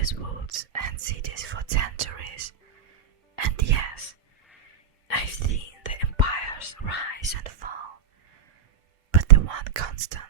these woods and cities for centuries, and yes, I've seen the empires rise and fall, but the one constant,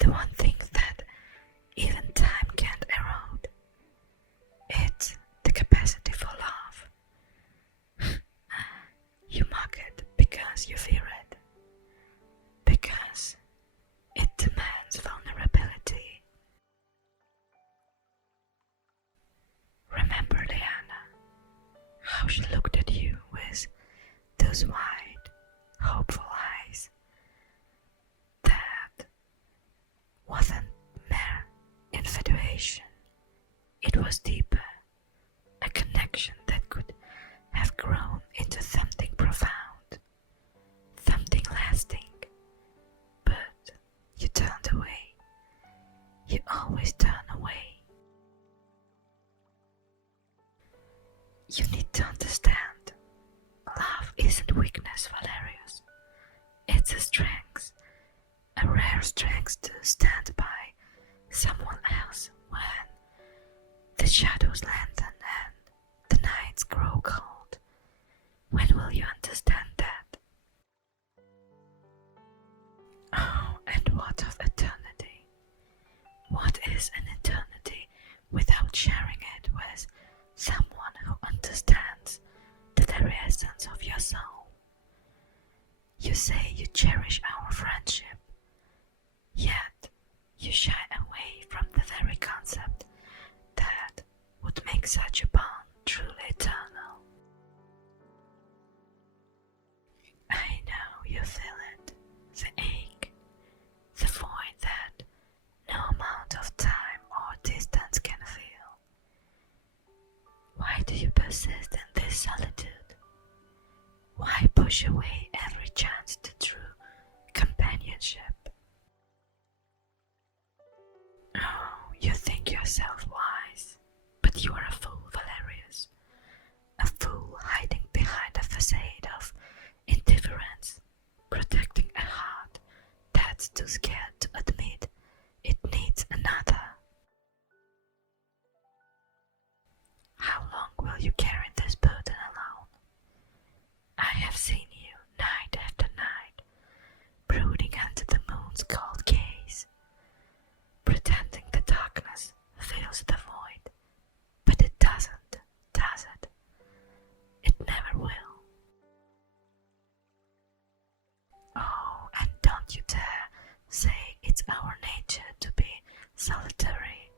the one thing that even time can't erode, it's the capacity for love. You mock it because you fear it, because it demands vulnerability. Remember Liana, how she looked at you with those wide, hopeful eyes. That wasn't mere infatuation, it was deeper, a connection that could have grown into something profound, something lasting. But you turned away. You always turn away. You need to understand, love isn't weakness, Valerius. It's a strength, a rare strength to stand by someone else when the shadows lengthen and the nights grow cold. When will you understand that? Oh, and what of eternity? What is an eternity without sharing it with someone who understands the very essence of your soul? You say you cherish our friendship, yet you shy away from the very concept that would make such a bond truly eternal. I know you feel it, the ache, the void that no amount of time or distance can fill. Why do you persist in this solitude? Why push away every chance to true companionship? Oh, you think yourself wise, but you are a fool, Valerius. A fool hiding behind a facade of indifference, protecting a heart that's too scared to admit it needs another. How long will you carry this burden alone? I have seen you night after night, brooding under the moon's cold gaze, pretending the darkness fills the void, but it doesn't, does it? It never will. Oh, and don't you dare say it's our nature to be solitary.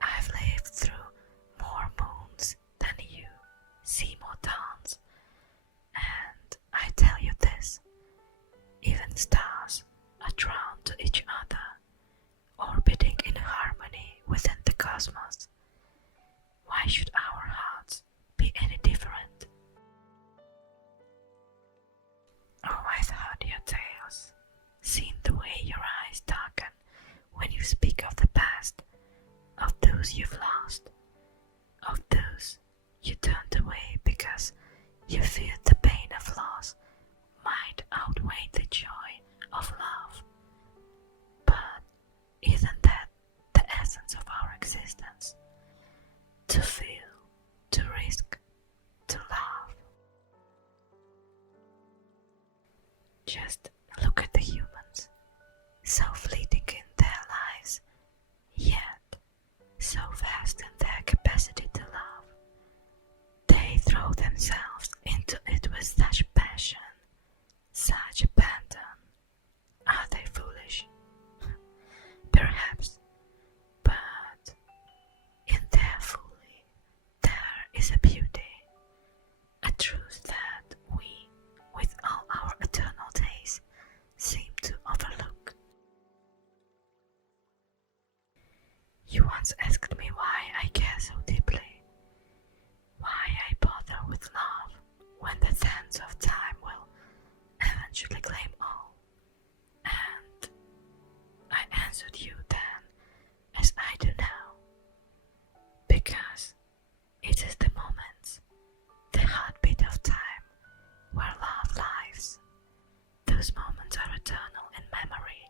I've lived through more moons than you, see more dawns, and I tell you this, even stars are drawn to each other, orbiting in harmony within the cosmos. Why should our hearts be any different? Oh, I've heard your tales, seen the way your eyes darken when you speak of the past, of those you've lost, of those you turned away because you feared the pain of loss might outweigh the joy of love. But isn't that the essence of our existence? To feel, to risk, to love. Just look at the humans, so fleeting in their lives, yet so vast in their capacity to love. They throw themselves into it with such passion, such abandon. Are they foolish? Perhaps, but in their folly there is a beauty, a truth that we, with all our eternal days, seem to overlook. You once asked me why I care so deeply, why I bother with love when the sands of time will eventually claim all, and I answered you then as I do now, because it is the moments, the heartbeat of time, where love lives. Those moments are eternal in memory,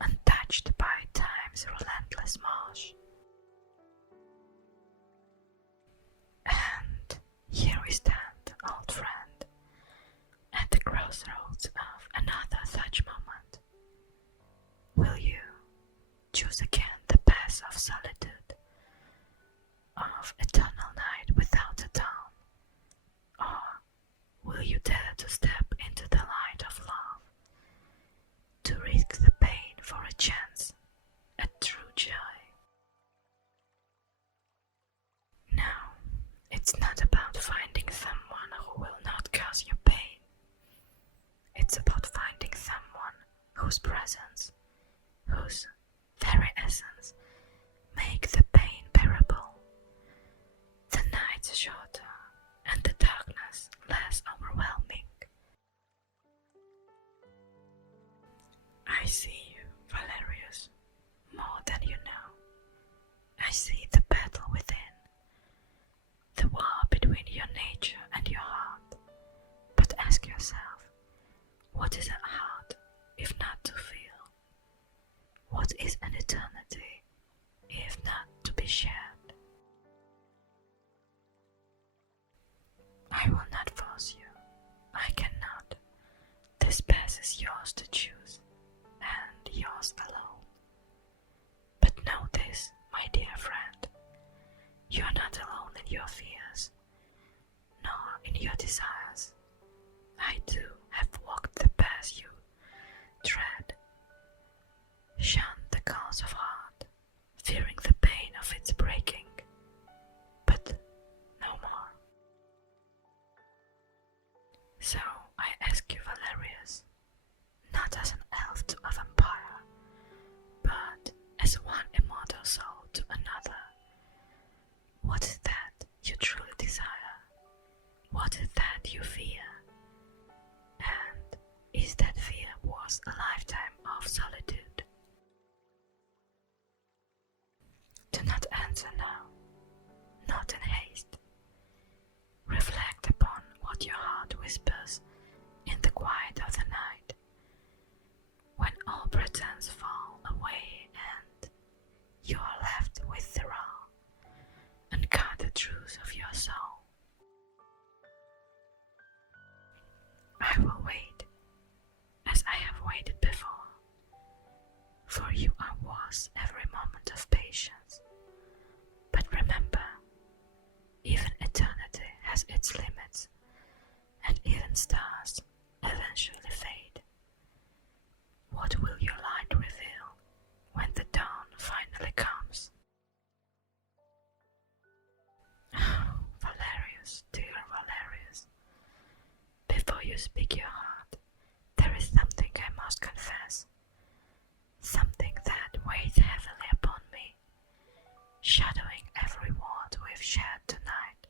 untouched by time's relentless march. stand, old friend, at the crossroads of another such moment? Will you choose again the path of solitude, of eternal night without a dawn? Or will you dare to step into the light of love, to risk the pain for a chance at true joy? Now, it's not about finding someone who will not cause you pain. It's about finding someone whose presence, whose very essence, make the pain bearable, the nights shorter and the darkness less overwhelming. I see you, Valerius, more than you know. I see the battle within, the war between your nature and your heart. But ask yourself, what is a heart if not to feel? What is an eternity if not to be shared? I will not force you. I cannot. This path is yours to choose, and yours alone. But know this, my dear friend, you are not alone in your fears, nor in your desires. I too have walked the path you tread, shunned the cause of heart, fearing the pain of its breaking, but no more. So I ask you, Valerius, not as an elf to a vampire, but as one immortal soul to another, what is that you truly desire? What is that you fear? And is that fear worth a lifetime of solitude? Do not answer now, not in haste. Reflect upon what your heart whispers in the quiet of the night, when all pretense fall away and you are left with the raw, unguarded truth of your soul. I will wait, as I have waited before, for you are worth every moment of patience. But remember, even eternity has its limits, and even stars eventually fade. What will your light reveal when the dawn finally comes? Oh, Valerius, dear Valerius, before you speak your heart, there is something I must confess, something that weighs heavily upon me, shadowing every word we've shared tonight.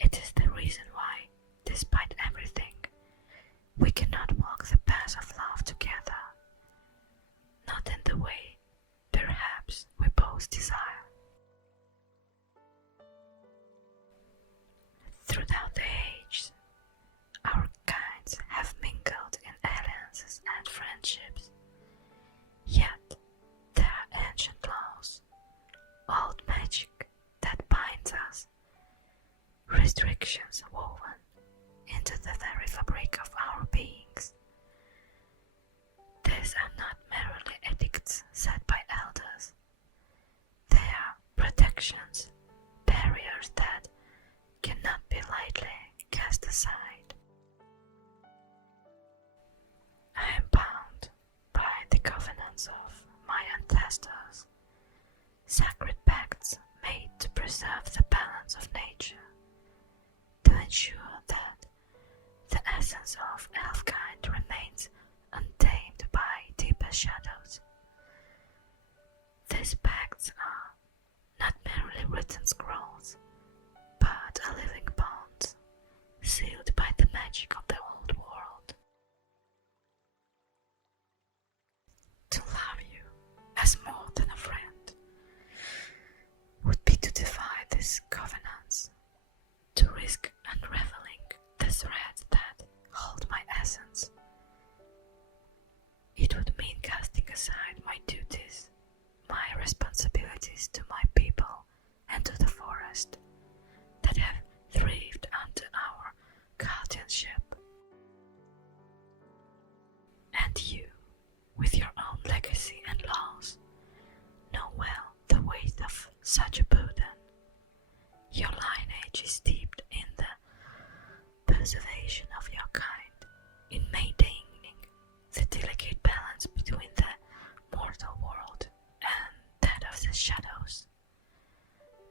It is the reason why, despite everything, we cannot walk the path of love together, not in the way, perhaps, we both desire. Throughout the ages, our kinds have mingled in alliances and friendships, yet there are ancient laws, old magic that binds us, restrictions woven into the very fabric of our beings. These are not merely edicts set by elders. They are protections, barriers that cannot be lightly cast aside. I am bound by the covenants of my ancestors, sacred pacts made to preserve the balance of nature, to ensure that the essence of elfkind remains untamed by deeper shadows. These pacts are not merely written scrolls, but a living bond, sealed by the magic of the old world. To love you as more than a friend would be to defy these covenants, to risk unraveling the threads that hold my essence. It would mean casting aside my duties, my responsibilities to my people and to the forest that have thrived companionship. And you, with your own legacy and laws, know well the weight of such a burden. Your lineage is steeped in the preservation of your kind, in maintaining the delicate balance between the mortal world and that of the shadows.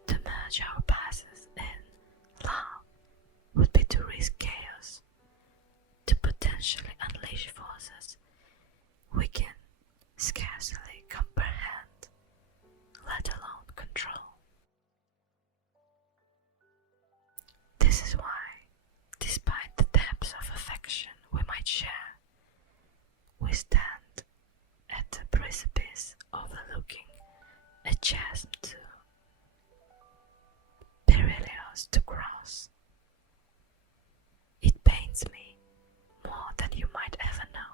To merge our passes in love would be to risk chaos, to potentially unleash forces we can scarcely comprehend, let alone control. This is why, despite the depths of affection we might share, we stand at the precipice overlooking a chasm too perilous to cross. It pains me more than you might ever know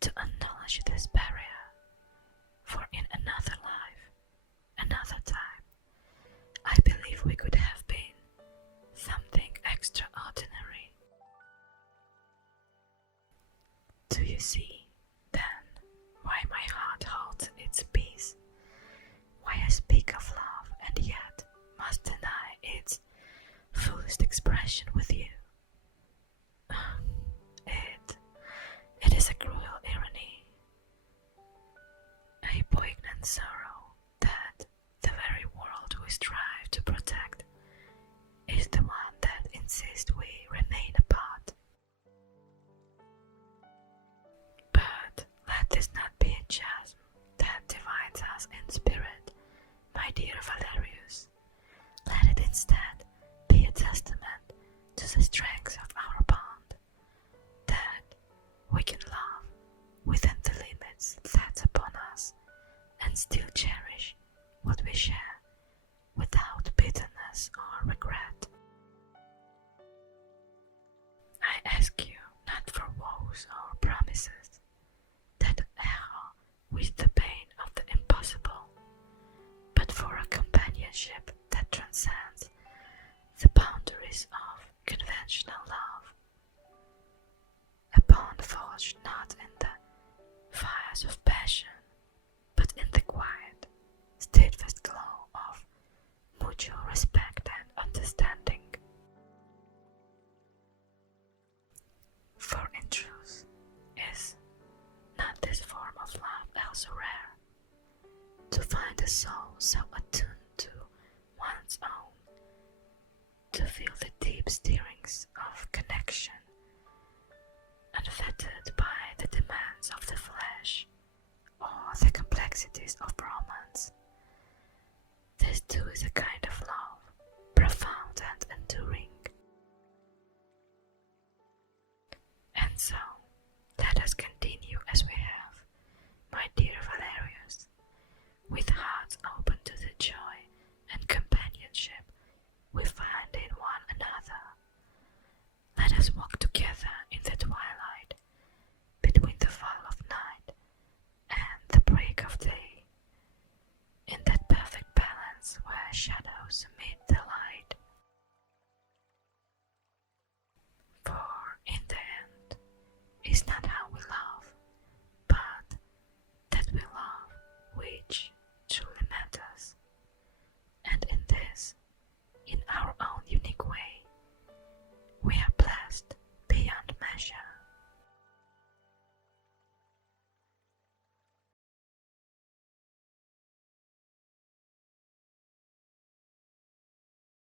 to acknowledge this barrier, for in another life, another time, I believe we could have been something extraordinary. Do you see, then, why my heart holds its peace? Why I speak of love and yet must deny its fullest expression with you? It is a cruel irony, a poignant sorrow that the very world we strive to protect is the one that insists we remain apart. But let this not be a chasm that divides us in spirit, my dear Valerius. Let it instead be a testament to the strength of our bond, that we can love within the limits set upon us and still cherish what we share without bitterness or regret. I ask you not for woes or promises that echo with the pain of the impossible, but for a companionship that transcends the boundaries of conventional love, a bond forged not in the fires of passion, but in the quiet, steadfast glow of mutual respect and understanding. For in truth, is not this form of love also rare, to find a soul so attuned to one's own, to feel the deep stirrings of connection, unfettered by the demands of the flesh or the complexities of romance. This too is a kind of love, profound and enduring. And so, let us continue as we have, my dear Valerius, with hearts open to the joy and companionship we find in one another. Let us walk together in the twilight, between the fall of night and the break of day, in that perfect balance where shadows meet the light. For in the